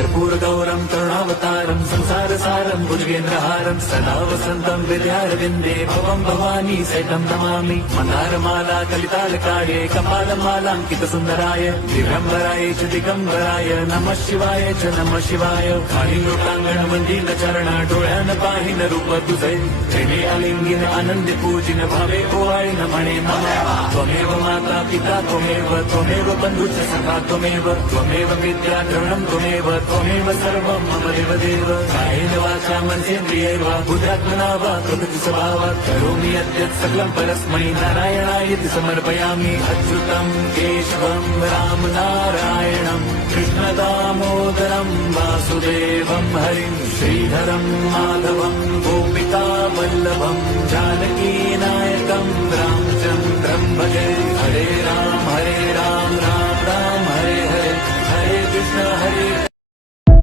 कर्पूरगौरं करुणावतारं संसारसारं भुजगेन्द्रहारं सदा वसन्तं विद्यारविन्दे भवं भवानी सहितं नमामि। मन्दारमाला कलितालकाये कपालमालाङ्कितसुन्दराय दिगम्बराय च दिगम्बराय नमः शिवाय च नमः शिवाय। लोकांगण चरण डोळ्यान पाहिन रूप तुझे प्रेमे अलिंगिन आनंदी पूजिन भावे ओवाळीन म्हणे मम त्वमेव माता पिता त्वमेव बंधुच सखा त्वमेव विद्या द्रवणं त्वमेव सर्वं मम देवदेव। कायेन वाचा मनसेन्द्रियैर्व बुद्ध्यात्मना वा प्रकृति स्वभावात् करोमि यद्यत् सकलं परस्मै नारायणायति समर्पयामि। अच्युतं केशवं राम नारायणं कृष्णदामोदरं वासुदेवं हरिं श्रीधरं माधवं गोपिका वल्लभं जानकीनायकं रामचन्द्रं भजे। हरे राम राम राम हरे हरे, हरे कृष्ण हरे